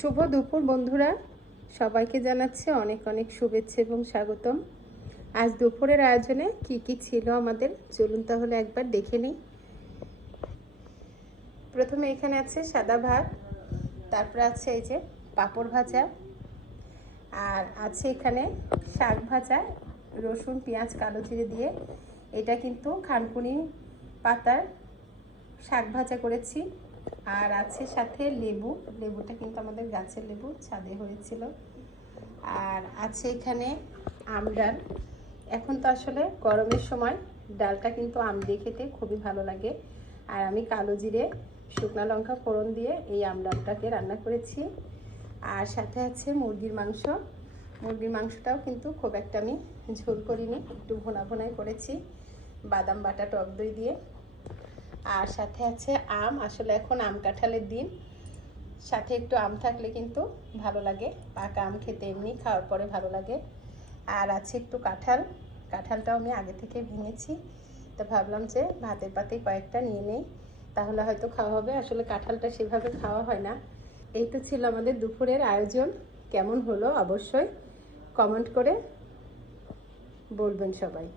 শুভ দুপুর, বন্ধুরা। সবাইকে জানাচ্ছে অনেক অনেক শুভেচ্ছা এবং স্বাগতম। আজ দুপুরের আয়োজনে কি কি ছিল আমাদের, চলুন তাহলে একবার দেখে নিই। প্রথমে এখানে আছে সাদা ভাত, তারপর আছে এই যে পাঁপড় ভাজা, আর আছে এখানে শাক ভাজা, রসুন, পেঁয়াজ, কালো জিরে দিয়ে। এটা কিন্তু খানকুনি পাতার শাক ভাজা করেছি। আর আছে সাথে লেবু। লেবুটা কিন্তু আমাদের গাছের লেবু, ছাদে হয়েছিল। আর আছে এখানে আম ডাল। এখন তো আসলে গরমের সময় ডালটা কিন্তু আম দিয়ে খেতে খুবই ভালো লাগে। আর আমি কালো জিরে, শুকনো লঙ্কা ফোড়ন দিয়ে এই আম ডালটাকে রান্না করেছি। আর সাথে আছে মুরগির মাংস। মুরগির মাংসটাও কিন্তু খুব একটা আমি ঝোল করিনি, একটু ভোনা ভোনাই করেছি। বাদাম, বাটা, টক দই দিয়ে। আর সাথে আছে আম, আসলে এখন আম কাঁঠালের দিন। সাথে একটু আম থাকলে কিন্তু ভালো লাগে। পাকা আম খেতে এমনি, খাওয়ার পরে ভালো লাগে। আর আছে একটু কাঁঠাল। কাঁঠালটাও আমি আগে থেকে ভেঙেছি। তো ভাবলাম যে ভাতের পাতে কয়েকটা নিয়ে নেই। তাহলে হয়তো খাওয়া হবে। আসলে কাঁঠালটা সেভাবে খাওয়া হয় না। এই তো ছিল আমাদের দুপুরের আয়োজন। কেমন হলো? অবশ্যই কমেন্ট করে বলবেন সবাই।